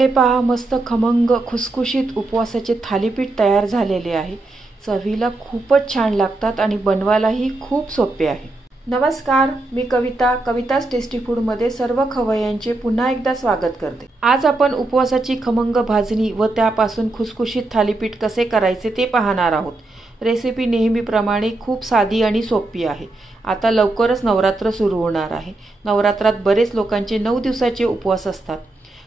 हे पहा, मस्त खमंग खुसखुशीत उपवासाचे थालीपीठ तयार झालेले आहे। चवीला खूपच छान लागतात आणि बनवायलाही खूप सोपे आहे। नमस्कार, मी कविता's टेस्टी फूड मध्ये सर्व खवय्यांचे पुन्हा एकदा स्वागत करते। आज आपण उपवासाची खमंग भाजणी व त्यापासून खुसखुशीत थालीपीठ कसे करायचे ते पाहणार आहोत। रेसिपी नेहमीप्रमाणे खूप साधी आणि सोपी आहे। आता लवकरच नवरात्र सुरू होणार आहे। नवरात्रात बरेच लोकांचे 9 दिवसाचे उपवास असतात।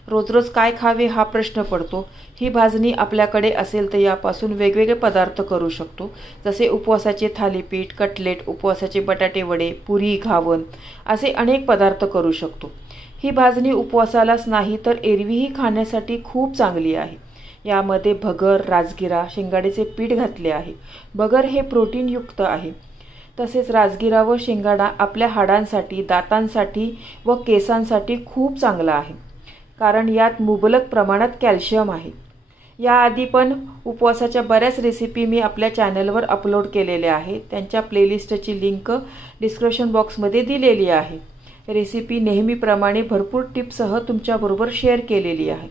रोज रोज काय खावे हा प्रश्न पडतो। ही भाजणी आपल्याकडे असेल तर यापासून वेगवेगळे पदार्थ करू शकतो, जसे उपवासाचे थालीपीठ, कटलेट, उपवासाचे बटाटे वडे, पुरी, घावन असे अनेक पदार्थ करू शकतो। ही भाजणी उपवासालाच नाही तर एरवीही खाण्यासाठी खूप चांगली आहे। यामध्ये भगर, राजगिरा, शेंगाड्याचे पीठ घातले आहे। भगर हे प्रोटीन युक्त आहे। तसेच राजगिरा व शेंगाडा आपल्या हाडांसाठी, दातांसाठी व केसांसाठी खूप चांगला आहे, कारण यात मुबलक प्रमाणात कॅल्शियम आहे। याआधी पण उपवासाच्या बऱ्याच रेसिपी मी आपल्या चॅनलवर अपलोड केलेल्या आहेत। त्यांच्या प्लेलिस्टची लिंक डिस्क्रिप्शन बॉक्समध्ये दिलेली आहे। रेसिपी नेहमीप्रमाणे भरपूर टिप्ससह तुमच्याबरोबर शेअर केलेली आहे।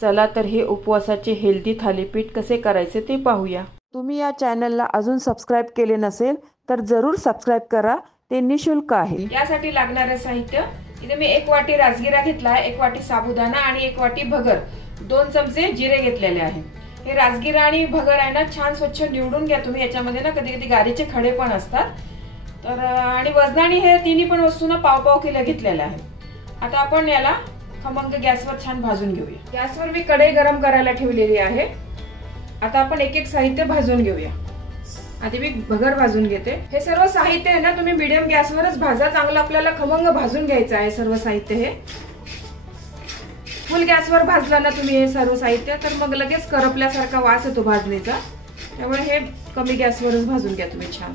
चला तर हे उपवासाचे हेल्दी थालीपीठ कसे करायचे ते पाहूया। तुम्ही या चॅनलला अजून सबस्क्राइब केले नसेल तर जरूर सबस्क्राइब करा, ते निशुल्क आहे। यासाठी लागणारे साहित्य, इथे मी 1 वाटी राजगिरा घेतला आहे, 1 वाटी साबुदाणा आणि 1 वाटी भगर, 2 चमचे जिरे घेतलेले आहे। हे राजगिरा आणि भगर आहे ना, छान स्वच्छ निवडून घ्या तुम्ही। याच्यामध्ये ना कधी कधी गारीचे खडे पण असतात, तर आणि वजनाने हे तिन्ही पण वस्तू ना पाव किलो घेतलेला आहे। आता आपण याला खमंग गॅसवर छान भाजून घेऊया। गॅसवर मी कढई गरम करायला ठेवलेली आहे। आता आपण एक एक साहित्य भाजून घेऊया। आधी मी भगर भाजून घेते। हे सर्व साहित्य आहे ना तुम्ही मीडियम गॅसवरच भाजा, चांगलं आपल्याला खमंग भाजून घ्यायचं आहे सर्व साहित्य। हे फुल गॅसवर भाजला ना तुम्ही हे सर्व साहित्य तर मग लगेच करपल्यासारखा वास येतो भाजणीचा, त्यामुळे हे कमी गॅसवरच भाजून घ्या तुम्ही छान।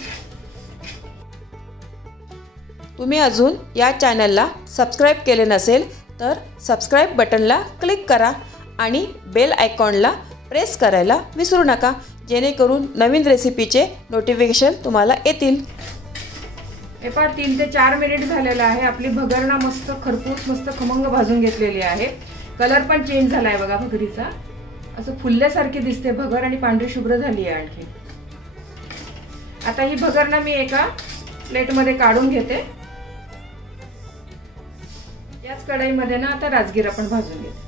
तुम्ही अजून या चॅनलला सबस्क्राइब केले नसेल तर सबस्क्राइब बटनला क्लिक करा आणि बेल आयकॉनला प्रेस करायला विसरू नका, जेणेकरून नवीन रेसिपीचे नोटिफिकेशन तुम्हाला येतील। हे पहा 3 ते 4 मिनिट झालेला आहे। आपली भगर ना मस्त खरपूस मस्त खमंग भाजून घेतलेली आहे। कलर पण चेंज झाला आहे बघा भगरीचा, असं फुलल्यासारखी दिसते भगर आणि पांढरी शुभ्र झाली आहे आणखी। आता ही भगर ना मी एका प्लेटमध्ये काढून घेते। याच कढईमध्ये ना आता राजगिरा पण भाजून घेते।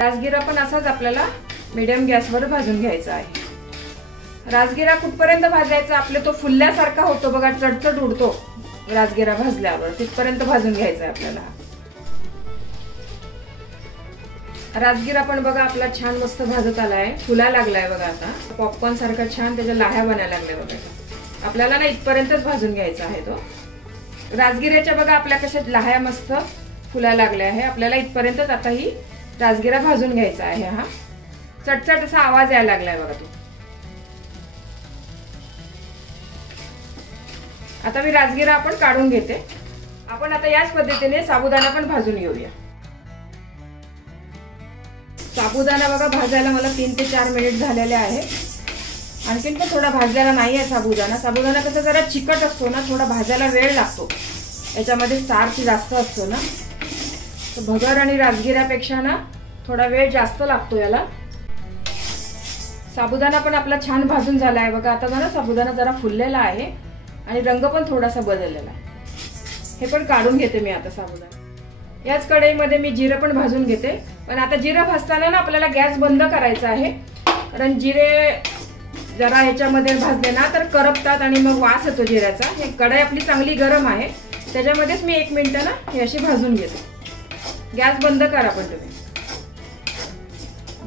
राजगिरा पण असाच आपल्याला मीडियम गॅसवर भाजून घ्यायचा आहे। राजगिरा कुठपर्यंत भाजायचा, आपले तो फुलल्यासारखा होतो बघा, चटचट उडतो राजगिरा भाजल्यावर, तिथपर्यंत भाजून घ्यायचा आहे आपल्याला। राजगिरा पण बघा आपला छान मस्त भाजत आलाय, फुला लागलाय बघा, आता पॉपकॉर्न सारखा छान त्याच्या लाह्या बनायला लागल्या बघा। आपल्याला ना इथपर्यंतच भाजून घ्यायचा आहे तो राजगिऱ्याच्या बघा, आपल्या कशा लाह्या मस्त फुला लागल्या आहे। आपल्याला इथपर्यंतच आता ही राजगिरा भाजून घ्यायचा आहे। हा चटचट असा आवाज यायला लागलाय बघा तो। आता मी राजगिरा आपण काढून घेते। आपण आता याच पद्धतीने साबुदाणा पण भाजून घेऊया। साबुदाणा बघा भाजायला मला 3 ते 4 मिनिट झालेले आहे। आणखीन पण थोडा भाजलेला नाहीये साबुदाणा। साबुदाणा कसं जरा चिकट असतो ना, थोडा भाजायला वेळ लागतो, याच्यामध्ये स्टार्च जास्त असतो ना, तर भगर आणि राजगिऱ्यापेक्षा ना थोडा वेळ जास्त लागतो याला। साबुदाणा पण आपला छान भाजून झाला आहे बघा। आता ना साबुदाणा जरा फुललेला आहे आणि रंग पण थोडासा बदललेला आहे। हे पण काढून घेते मी आता साबुदाणा। याच कढईमध्ये मी जिरे पण भाजून घेते, पण आता जिरे भाजताना ना आपल्याला गॅस बंद करायचा आहे, कारण जिरे जरा ह्याच्यामध्ये भाजले ना तर करपतात आणि मग वास येतो जिऱ्याचा। ही कढई आपली चांगली गरम आहे, त्याच्यामध्येच मी 1 मिनिट ना हे अशी भाजून घेते। गॅस बंद करा पण तुम्ही।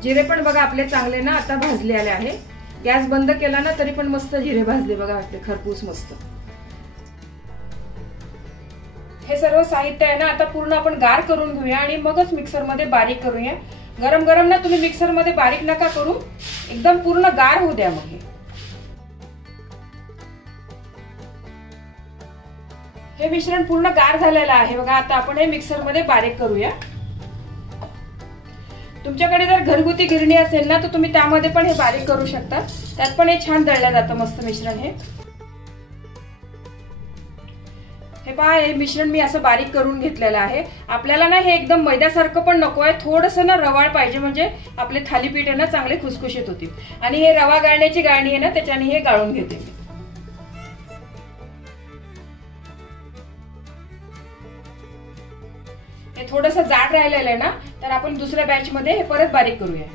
जिरे पण बघा आपले चांगले ना आता भाजले आले आहे। गॅस बंद केला ना तरी पण मस्त जिरे भाजले बघा आपले खरपूस मस्त। हे सर्व साहित्य आहे ना आता पूर्ण आपण गार करून घेऊया आणि मगच मिक्सर मध्ये बारीक करूया। गरम गरम ना तुम्ही मिक्सर मध्ये बारीक नका करू, एकदम पूर्ण गार होऊ द्या। मग हे मिश्रण पूर्ण गार झालेलं आहे बघा। आता आपण हे मिक्सर मध्ये बारीक करूया। तुमच्याकडे जर घरगुती गिरणी असेल ना तर तुम्ही त्यामध्ये पण हे बारीक करू शकता, त्यात पण हे छान दळलं जातं मस्त मिश्रण। हे हे पहा, हे मिश्रण मी असं बारीक करून घेतलेलं आहे. आपल्याला ना हे एकदम मैद्यासारखं पण नको आहे, थोडंसं ना रवाळ पाहिजे, म्हणजे आपले थालीपीठ आहे ना चांगले खुसखुशीत होतील. आणि हे रवा गाळण्याची गाळणी आहे ना, त्याच्याने हे गाळून घेते मी. हे थोडंसं जाड राहिलेलं आहे ना, तर आपण दुसऱ्या बॅच मध्ये हे परत बारीक करूया.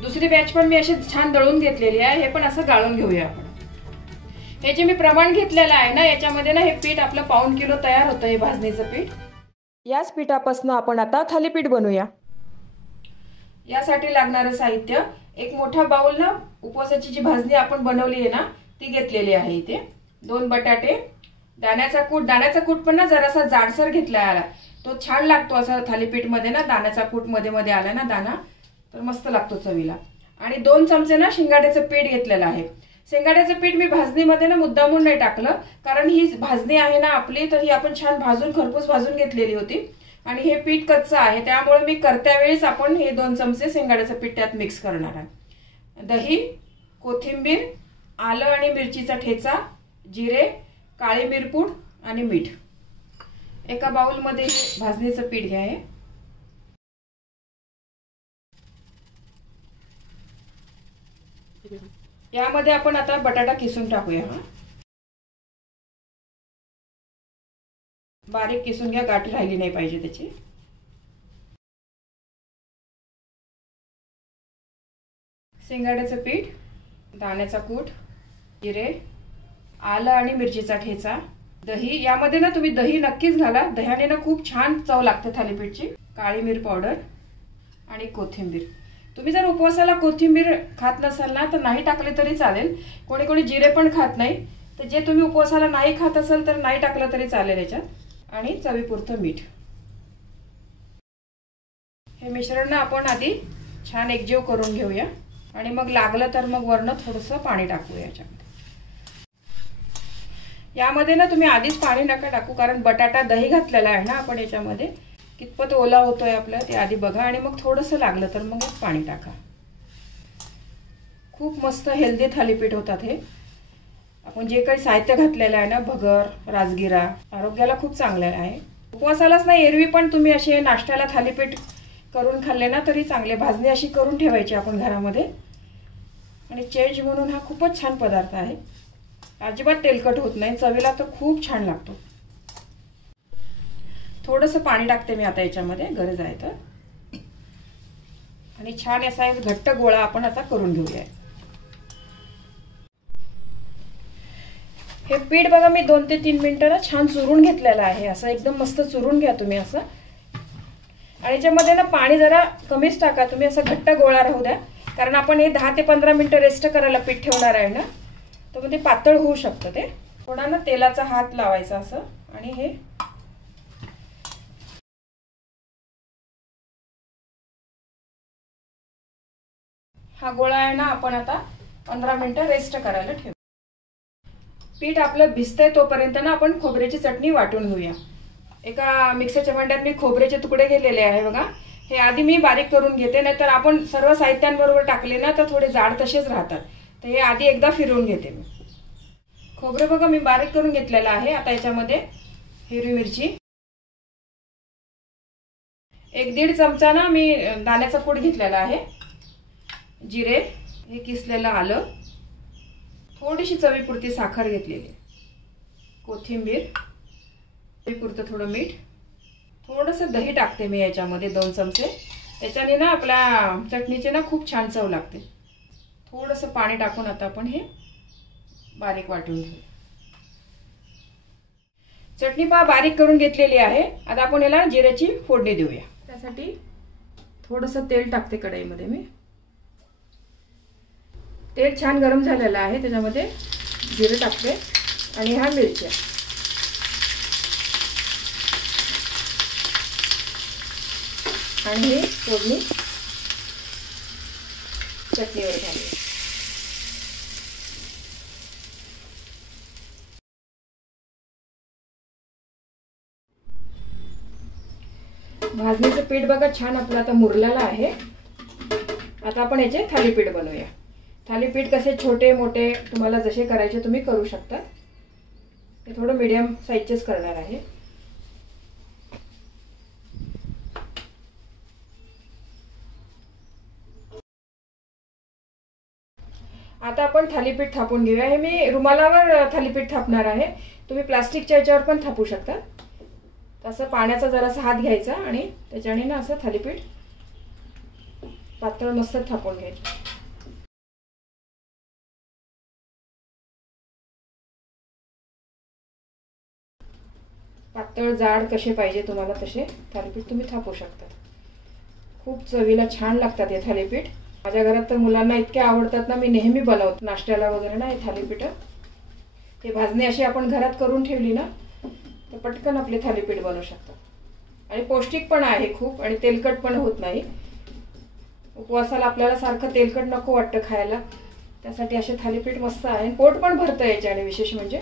दुसरी बॅच पण मी अशी छान दळून घेतलेली आहे, हे पण असं गाळून घेऊया आपण. हे जे मी प्रमाण घेतलेलं आहे ना, याच्यामध्ये ना हे पीठ आपलं 1.5 किलो तयार होतं, हे भाजणीचं पीठ. याच पिठापासून आपण आता थालीपीठ बनवूया. यासाठी लागणारं साहित्य, एक मोठा बाउल ना उपवासाची जी भाजणी आपण बनवली आहे ना ती घेतलेली आहे. इथे 2 बटाटे, दाण्याचा कूट पण ना जरासा जाडसर घेतला आला, तो छान लागतो असा थालीपीठ मध्ये ना. दाण्याचा कूट मध्ये मध्ये आला ना दाना, तर मस्त लागतो चवीला. आणि 2 चमचे ना शेंगाड्याचं पीठ घेतलेलं आहे. शेंगाड्याचं पीठ मी भाजणीमध्ये ना मुद्दामून नाही टाकलं, कारण ही भाजणी आहे ना आपली, तर ही आपण छान भाजून खरपूस भाजून घेतलेली होती आणि हे पीठ कच्चं आहे, त्यामुळे मी करत्या वेळेस आपण हे 2 चमचे शेंगाड्याचं पीठ त्यात मिक्स करणार आहे. दही, कोथिंबीर, आलं आणि मिरचीचा ठेचा, जिरे, काळी मिरपूड आणि मीठ. एका बाउल मध्ये हे भाजणीचं पीठ घ्या. यामध्ये आपण आता बटाटा किसून टाकूया. बारीक किसून घ्या, गाठी राहिली नाही पाहिजे त्याची. शेंगाड्याचं पीठ, दाण्याचा कूट, जिरे, आलं आणि मिरचीचा ठेचा, दही. यामध्ये ना तुम्ही दही नक्कीच घाला, दह्याने ना खूप छान चव लागते थालीपीठची. काळी मिर पावडर आणि कोथिंबीर. तुम्ही जर उपवासाला कोथिंबीर खात नसाल ना तर नाही टाकले तरी चालेल. कोणी कोणी जिरे पण खात नाही, तर जे तुम्ही उपवासाला नाही खात असाल तर नाही टाकलं तरी चालेल याच्यात. आणि चवीपुरतं मीठ. हे मिश्रण ना आपण आधी छान एकजीव करून घेऊया आणि मग लागलं तर मग वरनं थोडंसं पाणी टाकूया याच्यामध्ये. यामध्ये ना तुम्ही आधीच पाणी नका टाकू, कारण बटाटा दही घातलेला आहे ना आपण याच्यामध्ये, कितपत ओला होतोय आपलं ते आधी बघा आणि मग थोडंसं लागलं तर मग पाणी टाका. खूप मस्त हेल्दी थालीपीठ होतात हे. आपण जे काही साहित्य घातलेलं आहे ना, भगर, राजगिरा, आरोग्याला खूप चांगलं आहे. उपवासालाच नाही, एरवी पण तुम्ही असे नाश्त्याला थालीपीठ करून खाल्ले ना तरी चांगले. भाजणी अशी करून ठेवायची आपण घरामध्ये. आणि चेंज म्हणून हा खूपच छान पदार्थ आहे, अजिबात तेलकट होत नाही, चवीला तर खूप छान लागतो. थोडंसं पाणी टाकते मी आता याच्यामध्ये, गरज आहे तर. आणि छान असा एक घट्ट गोळा आपण आता करून घेऊया. हे पीठ बघा मी 2 ते 3 मिनिटं ना छान चुरून घेतलेलं आहे. असं एकदम मस्त चुरून घ्या तुम्ही असं. आणि याच्यामध्ये ना पाणी जरा कमीच टाका तुम्ही, असं घट्ट गोळा राहू द्या, कारण आपण हे 10 ते 15 मिनिटं रेस्ट करायला पीठ ठेवणार आहे ना, तर मग ते पातळ होऊ शकतं. ते थोडा ना तेलाचा हात लावायचा असं. आणि हे हा गोळा आहे ना आपण आता 15 मिनिटं रेस्ट करायला ठेवू. पीठ आपलं भिजतंय तोपर्यंत ना आपण खोबऱ्याची चटणी वाटून घेऊया. एका मिक्सरच्या भांड्यात मी खोबऱ्याचे तुकडे घेतलेले आहे बघा. हे आधी मी बारीक करून घेते, नाहीतर आपण सर्व साहित्यांबरोबर टाकले ना तर थोडे जाड तसेच राहतात. तर हे आधी एकदा फिरवून घेते मी. खोबरं बघा मी बारीक करून घेतलेलं आहे. आता याच्यामध्ये हिरवी मिरची, 1-1.5 चमचा ना मी दाण्याचा कूट घेतलेला आहे, जिरे, हे किसलेलं आलं, थोडीशी चवीपुरती साखर घेतलेली, कोथिंबीर, चवीपुरतं थोडं मीठ, थोडंसं दही टाकते मी याच्यामध्ये 2 चमचे. त्याच्याने ना आपल्या चटणीची ना खूप छान चव लागते. थोडंसं पाणी टाकून आता आपण हे बारीक वाटून घेऊ. चटणी पहा बारीक करून घेतलेली आहे. आता आपण याला जिऱ्याची फोडणी देऊया. त्यासाठी थोडंसं तेल टाकते कढईमध्ये मी. तेल छान गरम झालेलं आहे, त्याच्यामध्ये जिरे टाकते आणि ह्या मिरच्या. आणि हे फोडणी चटणीवर घालूया. भाजणीचं पीठ बघा छान आपलं आता मुरलेलं आहे. आता आपण याचे थालीपीठ बनवूया. थालीपीठ कसे छोटे मोठे तुम्हाला जसे करायचे तुम्ही करू शकता. हे थोडं मीडियम साईजचेच करणार आहे. आता आपण थालीपीठ थापून घेऊया. हे मी रुमालावर थालीपीठ थापणार आहे. तुम्ही प्लास्टिकच्या याच्यावर पण थापू शकता. असं पाण्याचा जरासा हात घ्यायचा आणि त्याच्याने ना असं थालीपीठ पातळ मस्त थापून घ्यायचं. पातळ जाड कसे पाहिजे तुम्हाला तसे थालीपीठ तुम्ही थापू शकता. खूप चवीला छान लागतात हे थालीपीठ. माझ्या घरात तर मुलांना इतके आवडतात ना, मी नेहमी बनवतो नाश्त्याला वगैरे ना हे थालीपीठ. हे भाजणी अशी आपण घरात करून ठेवली ना तर पटकन आपले थालीपीठ बनवू शकतात आणि पौष्टिक पण आहे खूप आणि तेलकट पण होत नाही. उपवासाला आपल्याला सारखं तेलकट नको वाटतं खायला, त्यासाठी असे थालीपीठ मस्त आहे. पोट पण भरतं याच्याने. विशेष म्हणजे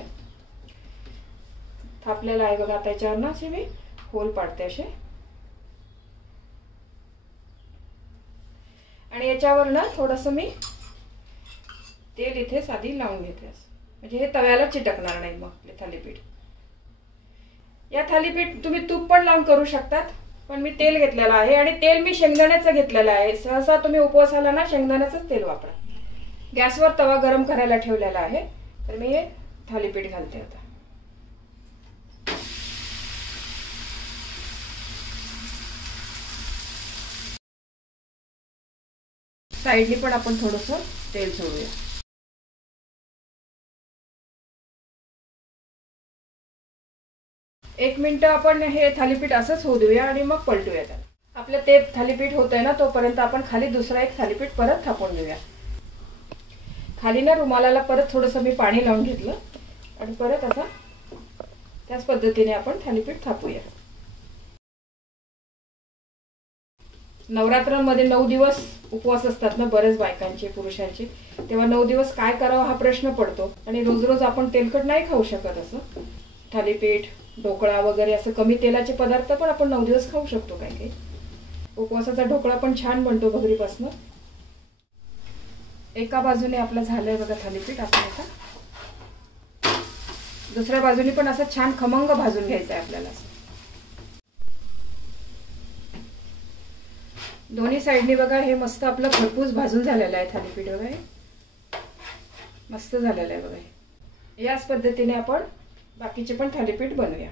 थापलेलं आहे बघा. आता याच्यावर ना असे मी होल पाडते असे आणि याच्यावर ना थोडंसं मी तेल इथे साधी लावून घेते म्हणजे हे तव्याला चिटकणार नाही मग आपले थालीपीठ. या थालीपीठ तुम्ही तूप पण लावून करू शकतात, पण मी तेल घेतलेलं आहे आणि तेल मी शेंगदाण्याचं घेतलेलं आहे. सहसा तुम्ही उपवासाला ना शेंगदाण्याचंच तेल वापरा. गॅसवर तवा गरम करायला ठेवलेला आहे तर मी हे थालीपीठ घालते आता. साईडनी पण आपण थोडंसं तेल सोडूया. एक मिनिट आपण हे थालीपीठ असंच होऊ देऊया आणि मग पलटूया त्याला. आपलं ते थालीपीठ होतंय ना तोपर्यंत आपण खाली दुसरा एक थालीपीठ परत थापून घेऊया. खाली ना रुमालाला परत थोडंसं मी पाणी लावून घेतलं आणि परत असा त्याच पद्धतीने आपण थालीपीठ थापूया. नवरात्रांमध्ये 9 दिवस उपवास असतात ना बरेच बायकांचे, पुरुषांचे. तेव्हा 9 दिवस काय करावं हा प्रश्न पडतो आणि रोज रोज आपण तेलकट नाही खाऊ शकत. असं थालीपीठ, ढोकळा वगैरे असं कमी तेलाचे पदार्थ पण आपण 9 दिवस खाऊ शकतो. काही काही उपवासाचा ढोकळा पण छान बनतो भगरीपासून. एका बाजूने आपलं झालंय बघा थालीपीठ. असं दुसऱ्या बाजूने पण असं छान खमंग भाजून घ्यायचं आहे आपल्याला. दोन्ही साईडनी बघा हे मस्त आपलं खरपूस भाजून झालेलं आहे थालीपीठ. बघा हे मस्त झालेलं आहे बघा. याच पद्धतीने आपण बाकीचे पण थालीपीठ बनवूया.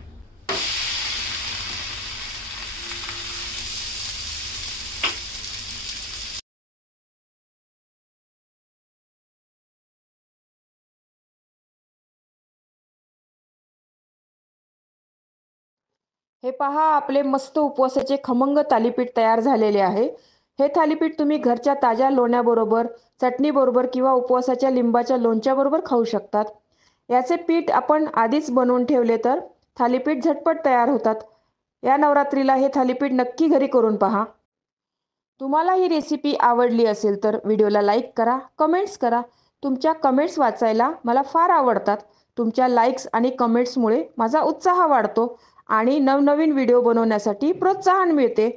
हे पहा आपले मस्त उपवासाचे खमंग थालीपीठ तयार झालेले आहे. हे थालीपीठ तुम्ही घरच्या ताज्या लोण्याबरोबर, चटणीबरोबर किंवा उपवासाच्या लिंबाच्या लोणच्याबरोबर खाऊ शकतात. याचे पीठ आपण आधीच बनवून ठेवले तर थालीपीठ झटपट तयार होतात. या नवरात्रीला हे थालीपीठ नक्की घरी करून पहा. तुम्हाला ही रेसिपी आवडली असेल तर व्हिडिओला लाईक करा, कमेंट्स करा. तुमच्या कमेंट्स वाचायला मला फार आवडतात. तुमच्या लाईक्स आणि कमेंट्समुळे माझा उत्साह वाढतो आणि नवनवीन व्हिडिओ बनवण्यासाठी प्रोत्साहन मिळते.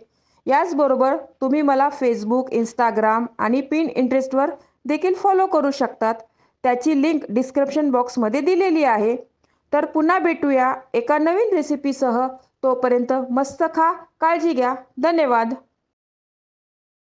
याचबरोबर तुम्ही मला फेसबुक, इंस्टाग्राम आणि पिंटरेस्टवर देखील फॉलो करू शकतात. त्याची लिंक डिस्क्रिप्शन बॉक्समध्ये दिलेली आहे. तर पुन्हा भेटूया एका नवीन रेसिपीसह. तोपर्यंत मस्त खा, काळजी घ्या. धन्यवाद.